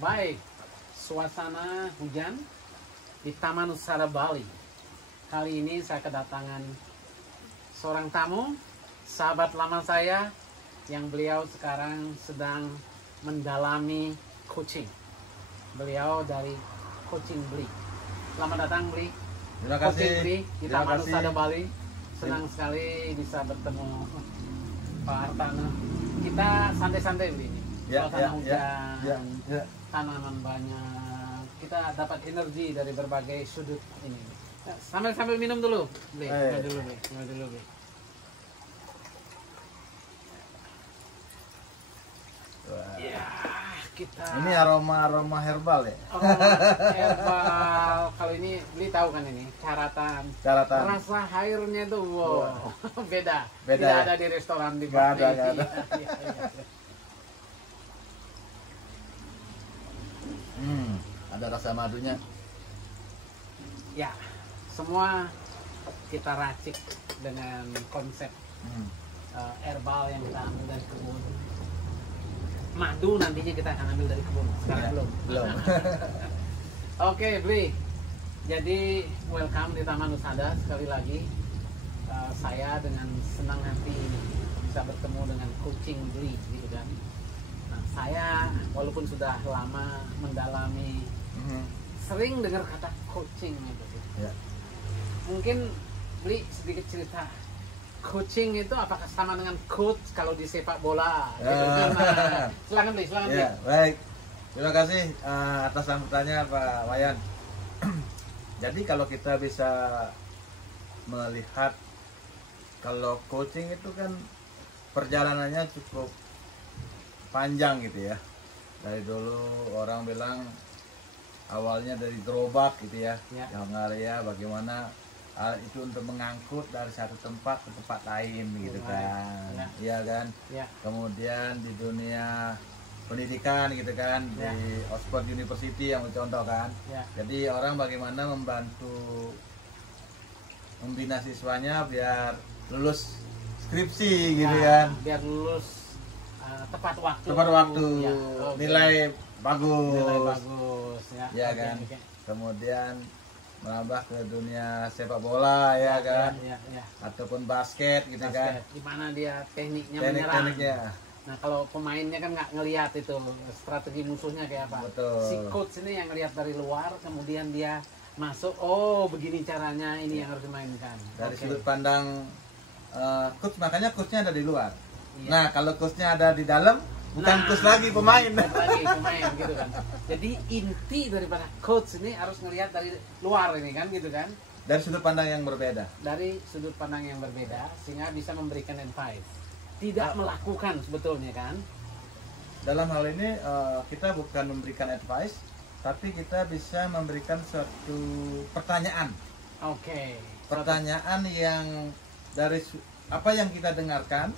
Baik, suasana hujan di Taman Nusada Bali. Kali ini saya kedatangan seorang tamu, sahabat lama saya, yang beliau sekarang sedang mendalami coaching. Beliau dari Coaching Bli. Selamat datang Bli. Terima kasih. Coaching Bli di Taman Nusada Bali. Senang sekali bisa bertemu Pak Hartana. Kita santai-santai Bli ini. Suasana hujan. Tanaman banyak, kita dapat energi dari berbagai sudut ini. Sambil minum dulu, Bli. Minum dulu, Bli. Ya, kita. Ini aroma herbal ya. Herbal. Kalau ini Bli tahu kan ini caratan. Rasa airnya tuh wow. Beda. Tidak ya? ada di restoran di Bali. Gak ada. Ada rasa madunya. Ya, semua kita racik dengan konsep herbal yang kita ambil dari kebun. Madu nantinya kita akan ambil dari kebun. Sekarang belum. Oke, Bli. Jadi welcome di Taman Nusada sekali lagi. Saya dengan senang hati bisa bertemu dengan Coaching Bli, gitu kan. Nah, saya walaupun sudah lama mendalami, sering dengar kata coaching gitu sih. Ya. Mungkin Bli sedikit cerita. Coaching itu apakah sama dengan coach kalau di sepak bola? Gitu. Nah, silakan Bli, silakan Bli. Baik. Terima kasih atas sambutannya Pak Wayan. Jadi kalau kita bisa melihat kalau coaching itu kan perjalanannya cukup panjang gitu ya. Dari dulu orang bilang awalnya dari gerobak gitu ya. Yang area bagaimana itu untuk mengangkut dari satu tempat ke tempat lain gitu kan. Iya kan. Kemudian di dunia pendidikan gitu kan, di Oxford University yang contoh kan. Jadi orang bagaimana membantu membina siswanya biar lulus skripsi gitu kan. Biar lulus tepat waktu, nilai bagus, ya kan. Kemudian merambah ke dunia sepak bola kan, ataupun basket gitu kan. Di mana dia tekniknya menyerang. Nah kalau pemainnya kan nggak ngelihat itu strategi musuhnya kayak apa. Betul. Si coach ini yang ngelihat dari luar, kemudian dia masuk. Oh begini caranya, ini yang harus dimainkan. Dari sudut pandang coach, makanya coachnya ada di luar. Nah kalau coachnya ada di dalam, bukan coach lagi, pemain. Pemain gitu kan. Jadi inti daripada coach ini harus ngelihat dari luar ini kan gitu kan. Dari sudut pandang yang berbeda. Dari sudut pandang yang berbeda sehingga bisa memberikan advice. Tidak melakukan sebetulnya kan. Dalam hal ini kita bukan memberikan advice, tapi kita bisa memberikan suatu pertanyaan. Pertanyaan yang dari apa yang kita dengarkan.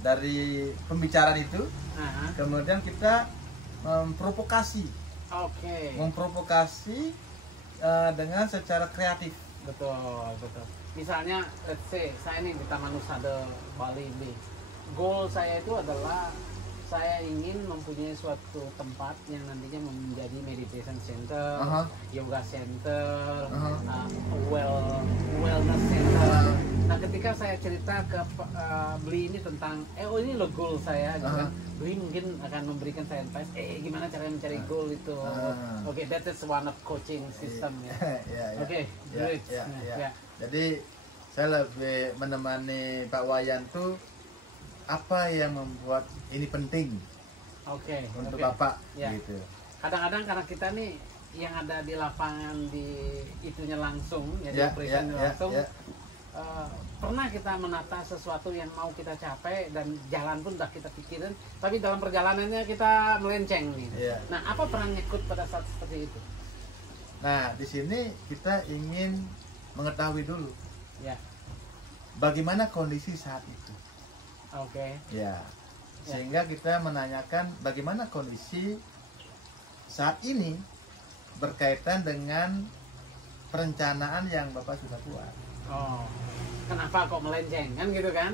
Dari pembicaraan itu, kemudian kita memprovokasi, memprovokasi dengan secara kreatif. Betul. Misalnya, let's say saya ini di Taman Nusada Bali, goal saya itu adalah saya ingin mempunyai suatu tempat yang nantinya menjadi meditation center, yoga center, wellness center. Nah, ketika saya cerita ke Bli ini tentang, ini lo goal saya, gitu kan, Bli mungkin akan memberikan saya advice, gimana cara mencari goal itu. Oke, that is one of coaching system ya. Oke, great. Jadi saya lebih menemani Pak Wayan tuh apa yang membuat ini penting untuk Bapak gitu. Kadang-kadang karena kita nih yang ada di lapangan di itunya langsung di operation langsung pernah kita menata sesuatu yang mau kita capai dan jalan pun udah kita pikirin, tapi dalam perjalanannya kita melenceng nih. Nah, apa peran Coach pada saat seperti itu? Nah, di sini kita ingin mengetahui dulu bagaimana kondisi saat itu. Sehingga kita menanyakan bagaimana kondisi saat ini berkaitan dengan perencanaan yang Bapak sudah buat. Kenapa kok melenceng kan gitu kan?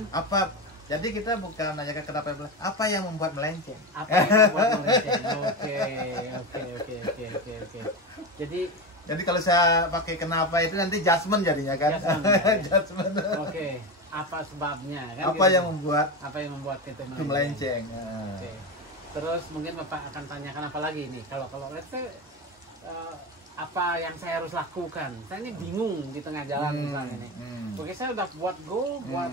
Jadi kita bukan menanyakan kenapa, apa yang membuat melenceng? Apa yang membuat melenceng? Oke. Jadi kalau saya pakai kenapa itu nanti judgement jadinya kan? Judgement. Oke. Apa sebabnya kan? Apa gitu. yang membuat itu melenceng? Terus mungkin Bapak akan tanyakan apa lagi nih? Kalau let's say, apa yang saya harus lakukan? Saya ini bingung di tengah jalan misalnya nih. Oke, saya udah buat goal, buat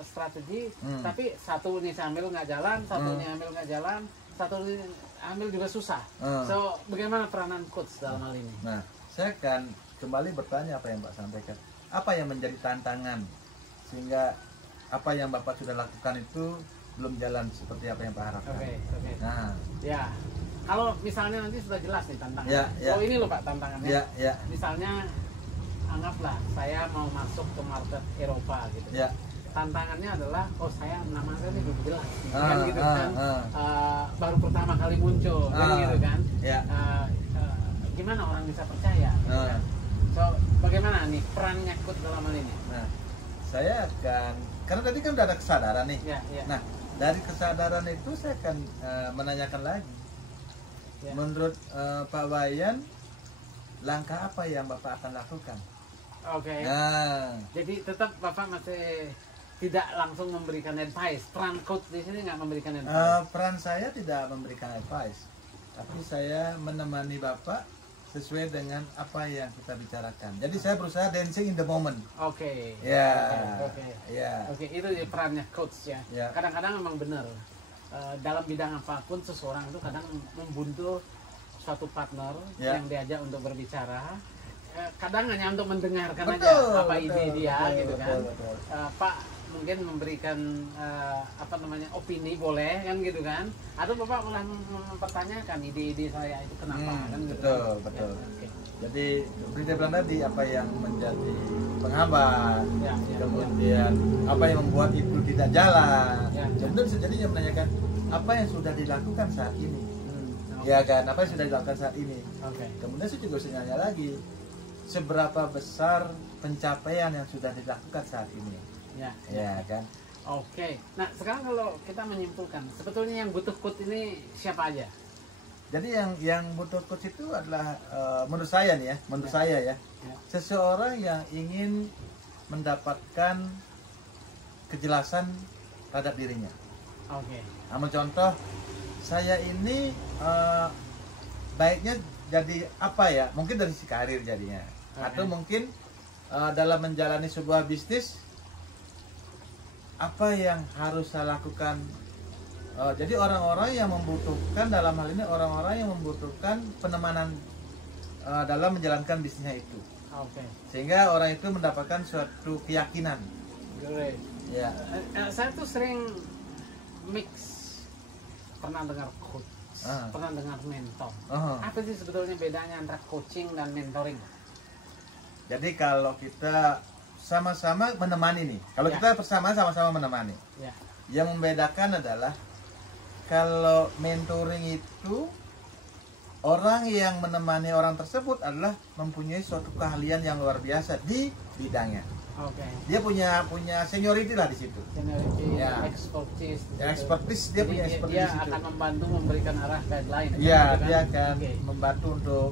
strategi, tapi satu ini saya ambil nggak jalan, satu ini ambil nggak jalan, satu ini ambil juga susah. So, bagaimana peranan coach dalam hal ini? Nah, saya akan kembali bertanya apa yang Pak sampaikan. Apa yang menjadi tantangan sehingga apa yang Bapak sudah lakukan itu belum jalan seperti apa yang Pak harapkan? Nah, kalau misalnya nanti sudah jelas nih tantangannya. Ini loh Pak tantangannya. Misalnya anggaplah saya mau masuk ke market Eropa gitu. Tantangannya adalah saya nama saya ini belum jelas kan gitu kan. Baru pertama kali muncul kan gitu kan. Gimana orang bisa percaya gitu kan? So, bagaimana nih perannya Coach dalam hal ini? Nah, saya akan, karena tadi kan udah ada kesadaran nih. Nah, dari kesadaran itu saya akan menanyakan lagi. Menurut Pak Wayan, langkah apa yang Bapak akan lakukan? Jadi tetap Bapak masih tidak langsung memberikan advice. Peran coach di sini nggak memberikan advice. Peran saya tidak memberikan advice, tapi saya menemani Bapak sesuai dengan apa yang kita bicarakan. Jadi saya berusaha dancing in the moment. Itu perannya coach ya. Kadang-kadang memang benar. Dalam bidang apapun seseorang itu kadang membuntu suatu partner yang diajak untuk berbicara. Kadang hanya untuk mendengarkan aja apa ide dia gitu kan. Pak mungkin memberikan opini boleh kan gitu kan, atau Bapak malah mempertanyakan ide-ide saya itu kenapa kan gitu. Betul. Jadi seperti bilang tadi, apa yang menjadi penghambat, kemudian apa yang membuat itu tidak jalan. Kemudian sejadinya menanyakan apa yang sudah dilakukan saat ini, apa yang sudah dilakukan saat ini. Kemudian saya juga nanya lagi, seberapa besar pencapaian yang sudah dilakukan saat ini. Kan. Nah sekarang kalau kita menyimpulkan, sebetulnya yang butuh coach ini siapa aja? Jadi yang butuh coach itu adalah menurut saya nih ya, seseorang yang ingin mendapatkan kejelasan terhadap dirinya. Ambil contoh, saya ini baiknya jadi apa ya? Mungkin dari sisi karir jadinya, atau mungkin dalam menjalani sebuah bisnis, apa yang harus saya lakukan. Jadi orang-orang yang membutuhkan, dalam hal ini orang-orang yang membutuhkan penemanan dalam menjalankan bisnisnya itu. Sehingga orang itu mendapatkan suatu keyakinan. Saya tuh sering mix, pernah dengar coach, pernah dengar mentor. Apa sih sebetulnya bedanya antara coaching dan mentoring? Jadi kalau kita sama-sama menemani nih, kalau kita sama-sama menemani, yang membedakan adalah kalau mentoring itu orang yang menemani orang tersebut adalah mempunyai suatu keahlian yang luar biasa di bidangnya. Oke. Dia punya seniority lah di situ. Seniority, Ya. expertise. Ya, gitu. expertise, dia Jadi punya expertise dia di situ. akan membantu memberikan arah guideline. Iya, gitu kan? dia akan Oke. membantu untuk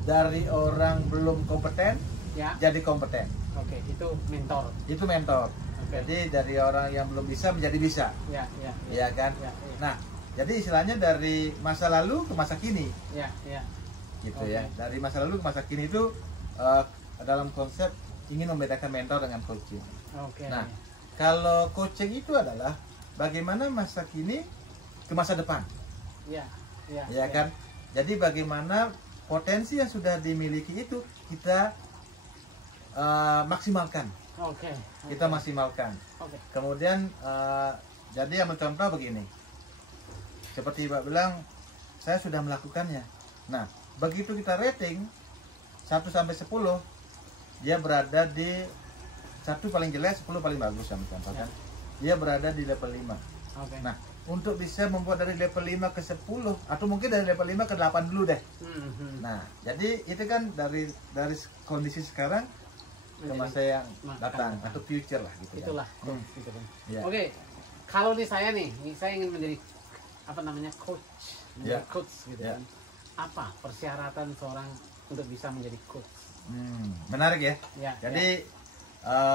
dari orang belum kompeten Ya. jadi kompeten. Oke, itu mentor. Itu mentor. Oke. Jadi dari orang yang belum bisa menjadi bisa. Ya, ya. Iya kan? Ya, ya. Nah, jadi istilahnya dari masa lalu ke masa kini Ya, ya. gitu Oke. ya. Dari masa lalu ke masa kini itu dalam konsep ingin membedakan mentor dengan coaching. Oke. Nah, kalau coaching itu adalah bagaimana masa kini ke masa depan. Ya, ya. Ya kan? Jadi bagaimana potensi yang sudah dimiliki itu kita maksimalkan. Oke. Kita maksimalkan. Oke. Kemudian jadi ambil contoh begini. Seperti Pak bilang, saya sudah melakukannya. Nah, begitu kita rating 1 sampai 10, dia berada di 1 paling jelek, 10 paling bagus sama contoh kan. Dia berada di level 5. Oke. Nah, untuk bisa membuat dari level 5 ke 10 atau mungkin dari level 5 ke 8 dulu deh. Nah, jadi itu kan dari kondisi sekarang ke masa yang datang atau future lah gitu. Itulah. Kan. Gitu kan. Ya. Oke. Kalau di saya nih, saya ingin menjadi apa namanya coach, menjadi Ya. coach gitu Ya. kan. Apa persyaratan seorang untuk bisa menjadi coach? Menarik ya. Ya. Jadi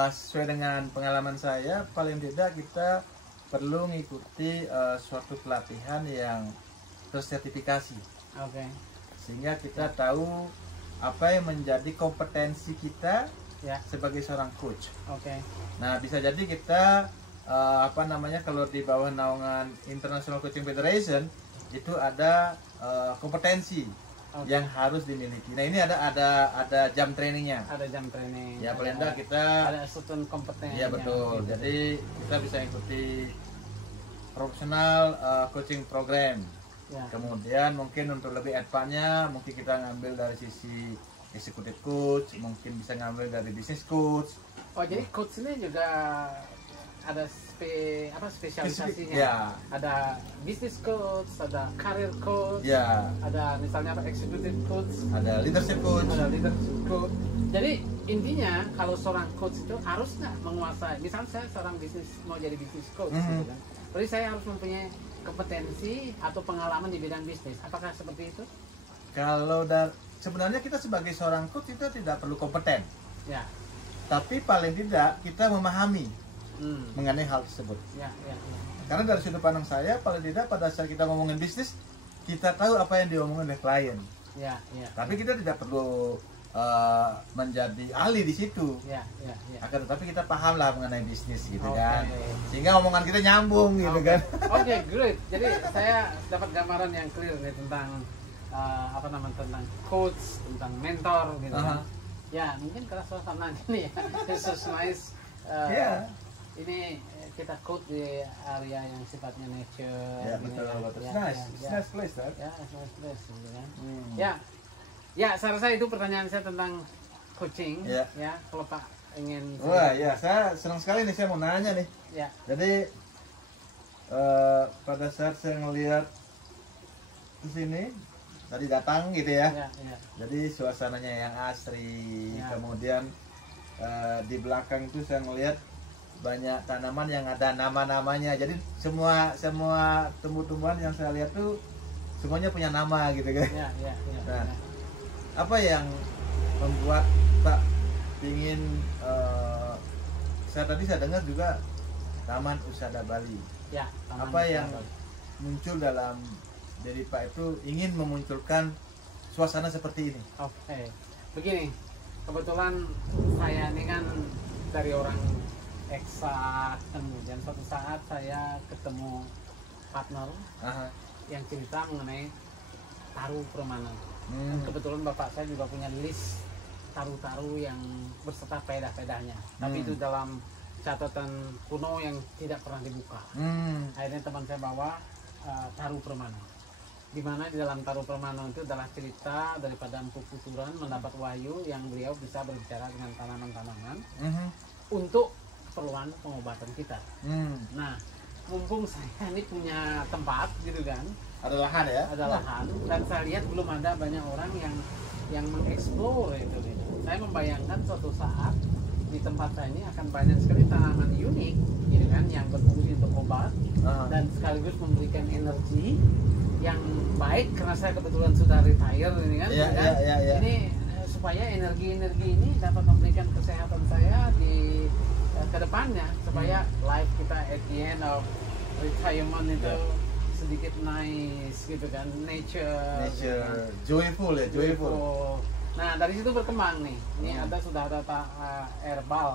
sesuai dengan pengalaman saya, paling tidak kita perlu mengikuti suatu pelatihan yang tersertifikasi, Oke. sehingga kita tahu apa yang menjadi kompetensi kita Ya. sebagai seorang coach. Oke. Nah, bisa jadi kita apa namanya, kalau di bawah naungan International Coaching Federation itu ada kompetensi Oke. yang harus dimiliki. Nah, ini ada jam trainingnya. Ada jam training. Ya, ada- paling enggak kita ada certain kompeten. iya betul. Jadi kita bisa ikuti profesional coaching program. Ya. Kemudian mungkin untuk lebih advance-nya mungkin kita ngambil dari sisi executive coach, mungkin bisa ngambil dari business coach. Oh, jadi coach ini juga ada spesialisasinya. Ya. Ada business coach, ada career coach, Ya, ada misalnya apa executive coach, ada leadership coach. ada leadership coach. Jadi intinya kalau seorang coach itu harus nggak menguasai. Misalnya saya seorang bisnis mau jadi business coach, gitu kan. Berarti saya harus mempunyai kompetensi atau pengalaman di bidang bisnis. Apakah seperti itu? Kalau sebenarnya kita sebagai seorang coach itu tidak perlu kompeten, Ya. tapi paling tidak kita memahami mengenai hal tersebut. Ya, ya, ya. Karena dari sudut pandang saya, paling tidak pada saat kita ngomongin bisnis, kita tahu apa yang diomongin oleh klien. Ya, ya. Tapi kita tidak perlu menjadi ahli di situ. Ya, ya, ya. Akan tetapi kita paham lah mengenai bisnis gitu Oke. kan. Sehingga omongan kita nyambung gitu Oke. kan. Oke, great. Jadi saya dapat gambaran yang clear nih tentang apa namanya, tentang coach, tentang mentor gitu kan. Ya, mungkin karena suasana ini ya. This is nice. Iya. Ini kita coach di area yang sifatnya nature. Ya gini betul, ya. betul. Ya, It's nice. ya, It's ya. nice place, right? Ya, it's nice place gitu kan. Hmm. Ya. Ya, saya rasa itu pertanyaan saya tentang coaching. Ya. Ya, kalau Pak ingin. Wah, ya, saya senang sekali nih, saya mau nanya nih. Ya. Jadi pada saat saya ngelihat ke sini tadi datang gitu ya. Ya, ya. Jadi suasananya yang asri. Ya. Kemudian di belakang itu saya ngelihat banyak tanaman yang ada nama-namanya. Jadi semua tumbuh-tumbuhan yang saya lihat tuh semuanya punya nama gitu kan. Ya, ya, ya. Nah, Ya. apa yang membuat Pak ingin saya dengar juga Taman Usada Bali. Ya, Taman Apa Usada yang Bali. muncul dalam diri Pak itu ingin memunculkan suasana seperti ini? Oke, begini, kebetulan saya ini kan dari orang eksak, kemudian suatu saat saya ketemu partner Aha. yang cerita mengenai taruh permainan. Dan Hmm. kebetulan bapak saya juga punya list taruh-taruh yang berserta pedah-pedahnya, tapi itu dalam catatan kuno yang tidak pernah dibuka. Hmm. Akhirnya teman saya bawa taruh permana, di mana di dalam taruh permana itu adalah cerita daripada Empu Puturan mendapat wahyu yang beliau bisa berbicara dengan tanaman-tanaman Mhm. untuk keperluan pengobatan kita. Hmm. Nah, mumpung saya ini punya tempat gitu kan, Ada lahan ya? ada lahan, dan saya lihat belum ada banyak orang yang mengeksplor itu gitu. Saya membayangkan suatu saat di tempat saya ini akan banyak sekali tanaman unik, gitu kan, yang berfungsi untuk obat dan sekaligus memberikan energi yang baik karena saya kebetulan sudah retire ini kan, Iya, gitu kan? iya, iya. Ini supaya energi-energi ini dapat memberikan kesehatan saya di ke depannya supaya life kita at the end of retirement itu sedikit nice gitu kan, nature gitu kan. joyful ya, joyful. Nah dari situ berkembang nih, ini sudah ada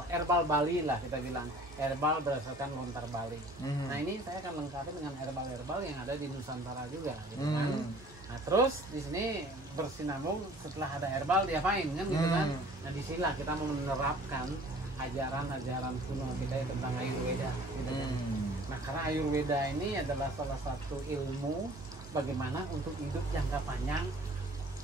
herbal Bali lah kita bilang, herbal berdasarkan lontar Bali. Nah ini saya akan lengkapi dengan herbal yang ada di Nusantara juga gitu kan. Nah terus di sini bersinambung setelah ada herbal diapain kan gitu kan. Nah disinilah kita menerapkan ajaran-ajaran kuno kita tentang Ayurveda gitu kan. Nah karena Ayurveda ini adalah salah satu ilmu bagaimana untuk hidup jangka panjang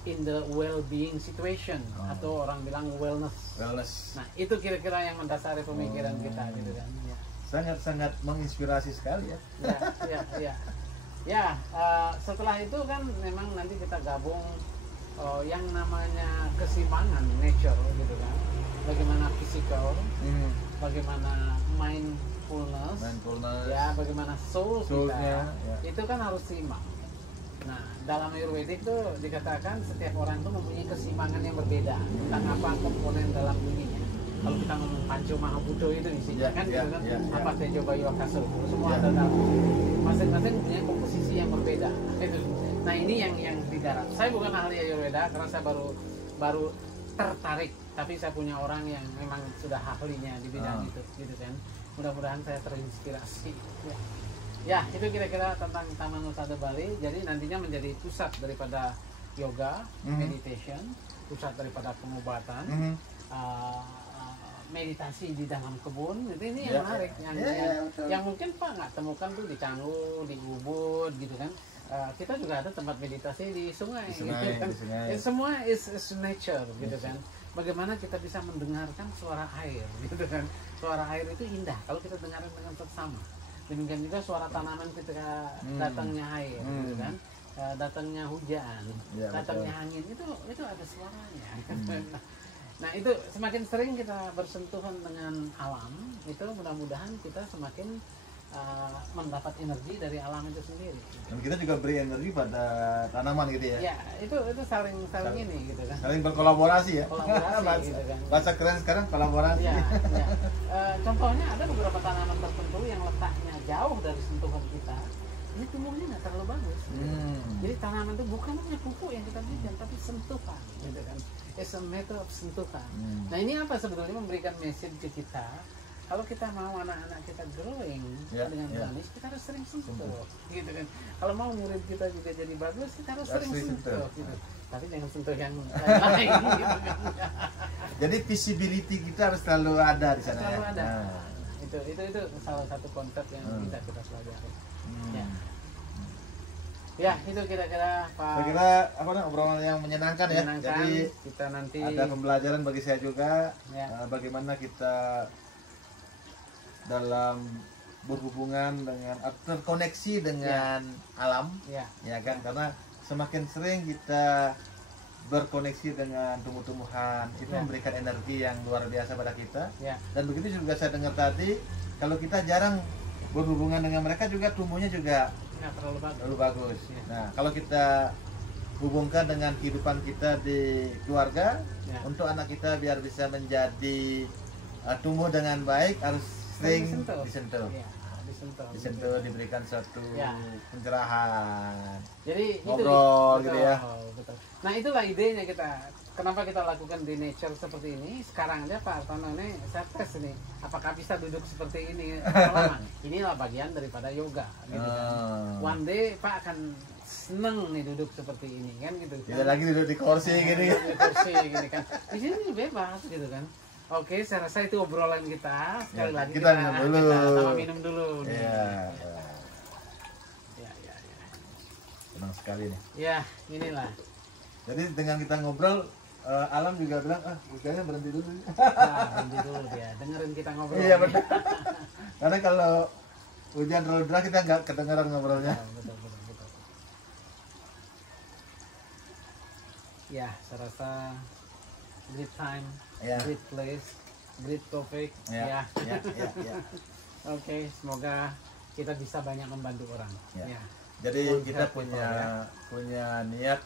in the well-being situation atau orang bilang wellness. Nah itu kira-kira yang mendasari pemikiran kita gitu kan. Ya. Sangat-sangat menginspirasi sekali ya. Ya, setelah itu kan memang nanti kita gabung yang namanya keseimbangan nature gitu kan. Bagaimana physical, bagaimana mindfulness, ya bagaimana soul kita, ya. Itu kan harus seimbang. Nah, dalam Ayurvedic itu dikatakan setiap orang itu mempunyai keseimbangan yang berbeda tentang apa komponen dalam dirinya. Kalau kita ngomong Panco Mahabudho itu isinya kan, gitu kan, apa Tejo Bayu Akasa, semua ada dalam masing-masing punya komposisi yang berbeda. Itu. Nah ini yang digarap. Saya bukan ahli Ayurveda karena saya baru tertarik, tapi saya punya orang yang memang sudah ahlinya di bidang itu, gitu kan. Mudah-mudahan saya terinspirasi. Ya, itu kira-kira tentang Taman Wisata Bali. Jadi nantinya menjadi pusat daripada yoga, meditation, pusat daripada pengobatan, meditasi di dalam kebun. Itu ini yang menarik, yang mungkin Pak nggak temukan tuh di Canggu, di Ubud, gitu kan. Kita juga ada tempat meditasi di sungai, gitu kan. Ya, semua is nature, gitu kan. Bagaimana kita bisa mendengarkan suara air, gitu kan. Suara air itu indah kalau kita dengarkan dengan seksama. Demikian juga suara tanaman ketika datangnya air, gitu kan, datangnya hujan, datangnya angin, itu ada suaranya. Nah itu semakin sering kita bersentuhan dengan alam, itu mudah-mudahan kita semakin mendapat energi dari alam itu sendiri. Dan kita juga beri energi pada tanaman gitu ya. Ya itu saling ini gitu kan. Saling berkolaborasi ya. Kolaborasi gitu kan. Bahasa keren sekarang kolaborasi. Ya. Contohnya ada beberapa tanaman tertentu yang letaknya jauh dari sentuhan kita, ini tumbuhnya nggak terlalu bagus. Jadi tanaman itu bukan hanya pupuk yang kita berikan, tapi sentuhan, gitu kan. It's a matter of sentuhan. Nah ini apa sebetulnya memberikan message ke kita. Kalau kita mau anak-anak kita growing dengan dinamis, kita harus sering sentuh, gitu kan. Kalau mau murid kita juga jadi bagus, kita harus sering sentuh, gitu. Tapi jangan sentuh yang lain, gitu kan. Jadi visibility kita harus selalu ada di sana. Selalu ada. Itu salah satu konsep yang kita pelajari. Ya, itu kira-kira Pak. Saya kira obrolan yang menyenangkan ya. Jadi kita nanti ada pembelajaran bagi saya juga bagaimana kita dalam berhubungan dengan terkoneksi dengan alam, ya kan? Karena semakin sering kita berkoneksi dengan tumbuh-tumbuhan itu memberikan energi yang luar biasa pada kita. Dan begitu juga saya dengar tadi, kalau kita jarang berhubungan dengan mereka juga tumbuhnya juga terlalu bagus. Nah kalau kita hubungkan dengan kehidupan kita di keluarga, untuk anak kita biar bisa menjadi tumbuh dengan baik harus sering disentuh, diberikan suatu pencerahan, jadi ngobrol gitu ya. Betul. Nah itulah idenya kita. Kenapa kita lakukan di nature seperti ini? Sekarang aja Pak Artono ini saya tes ini, apakah bisa duduk seperti ini lama? Inilah bagian daripada yoga, gitu kan. One day Pak akan seneng nih duduk seperti ini kan, gitu. Tidak lagi duduk di kursi gini. Di kursi gini kan. Di sini bebas, gitu kan. Oke, saya rasa itu obrolan kita. Sekali lagi kita minum dulu. Ya. Senang sekali nih. Ya, inilah. Jadi dengan kita ngobrol, alam juga bilang, hujannya berhenti dulu. Berhenti dulu dia, dengerin kita ngobrol. Iya benar. Karena kalau hujan terlalu deras kita nggak kedengeran ngobrolnya. Betul. Ya, saya rasa great time, great place great topik. Ya, Ya. ya. Oke, semoga kita bisa banyak membantu orang. Ya. Ya. Jadi Konsep kita people, punya niat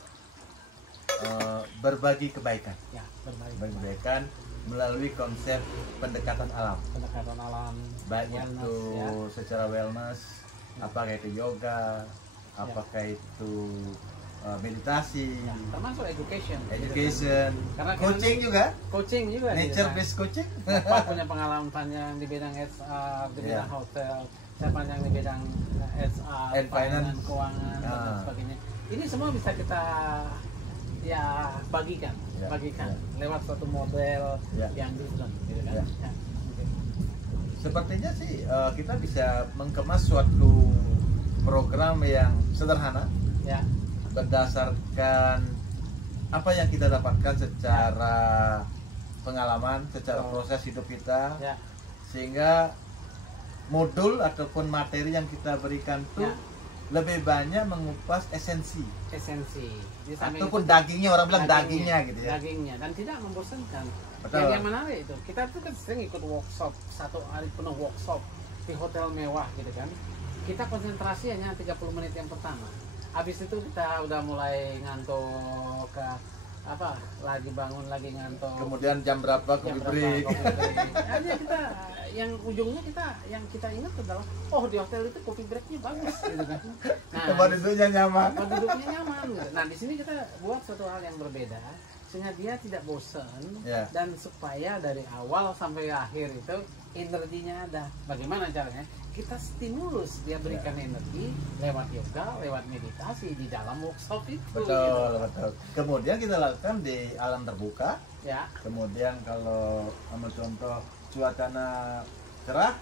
berbagi kebaikan, Ya, berbagi berbagi kebaikan melalui konsep pendekatan alam, pendekatan alam, baik wellness, itu ya. secara wellness, apakah itu yoga, apakah itu meditasi, Ya, termasuk education. education, Karena coaching juga, Coaching juga. nature gitu, based coaching. Bapak punya pengalaman panjang di bidang HR, di bidang Ya. hotel, saya panjang di bidang HR, And finance. keuangan, dan lain sebagainya. Ini semua bisa kita ya bagikan, Ya, bagikan ya. lewat suatu model Ya. yang different, gitu kan? Ya. Ya, oke. Sepertinya sih kita bisa mengemas suatu program yang sederhana Ya, berdasarkan apa yang kita dapatkan secara pengalaman, secara proses hidup kita, ya, sehingga modul ataupun materi yang kita berikan tuh Ya. lebih banyak mengupas esensi esensi. Di samping ataupun itu, dagingnya, orang bilang dagingnya gitu ya. Dagingnya dan tidak membosankan. Betul. Yang menarik itu, kita tuh kan sering ikut workshop, 1 hari penuh workshop di hotel mewah gitu kan. Kita konsentrasi hanya 30 menit yang pertama. Habis itu kita udah mulai ngantuk ke apa, lagi bangun lagi ngantuk. Kemudian jam berapa Jam kopi berapa, break. kopi break. Hanya kita yang ujungnya yang kita ingat adalah oh di hotel itu kopi breaknya bagus gitu kan. Nah, Tempat duduknya nyaman. tempat duduknya nyaman gitu. Nah di sini kita buat satu hal yang berbeda sehingga dia tidak bosan Ya. dan supaya dari awal sampai akhir itu energinya ada. Bagaimana caranya? Kita stimulus dia berikan energi lewat yoga, lewat meditasi di dalam workshop itu. Betul, gitu. betul. Kemudian kita lakukan di alam terbuka. Ya, Kemudian kalau ambil contoh cuacana cerah,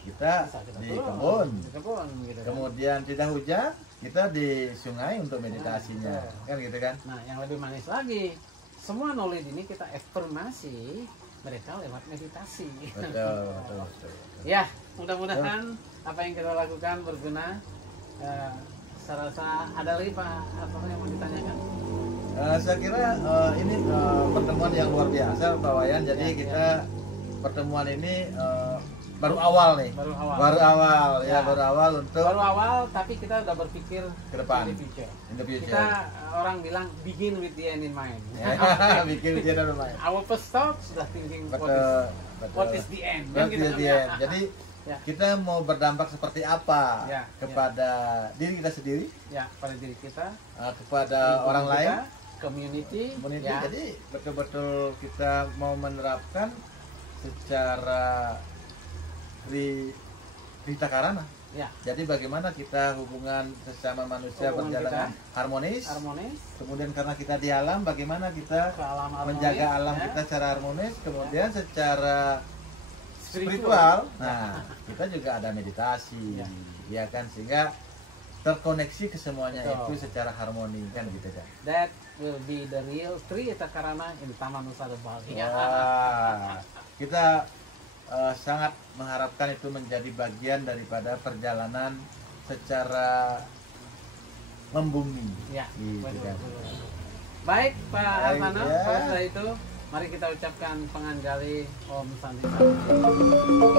kita bisa kita di turun, kebun. di kebun gitu kan. Kemudian tidak hujan, kita di sungai untuk meditasinya, betul. kan gitu kan? Nah, yang lebih manis lagi, semua knowledge ini kita afirmasi mereka lewat meditasi. Betul, betul, betul. Ya, mudah-mudahan apa yang kita lakukan berguna. Saya rasa ada lagi Pak apa yang mau ditanyakan? Saya kira ini pertemuan yang luar biasa, Pak Wayan. Jadi Ya, kita pertemuan ini baru awal nih. Baru awal. Baru awal, ya, Ya. baru awal untuk Baru awal, tapi kita udah berpikir ke depan, in the future. in the future. Kita orang bilang begin with the end in mind. Bikin dia lumayan. Our first thought sudah thinking Betul, what is the end. What Kan gitu is kan, the ya. end. Jadi Ya. kita mau berdampak seperti apa Ya, kepada diri kita sendiri, Ya, pada diri kita, kepada lingkungan orang kita, lain, community, community. ya. Jadi betul-betul kita mau menerapkan secara Rita Karana. Ya, Jadi bagaimana kita hubungan sesama manusia Hubungan berjalan kita harmonis. harmonis, Kemudian karena kita di alam, bagaimana kita ke alam harmonis, menjaga alam ya. kita secara harmonis. Kemudian secara spiritual, nah kita juga ada meditasi, Ya. ya kan, sehingga terkoneksi ke semuanya. Betul. Itu secara harmoni kan gitu kan. That will be the real Tri Eta Karana in Taman Nusa Bali. Wah, kita sangat mengharapkan itu menjadi bagian daripada perjalanan secara membumi. Ya, Gitu betul, kan. betul. Baik Pak Baik, Alvano, ya. pada saat itu mari kita ucapkan penganjali Om Santi Santi.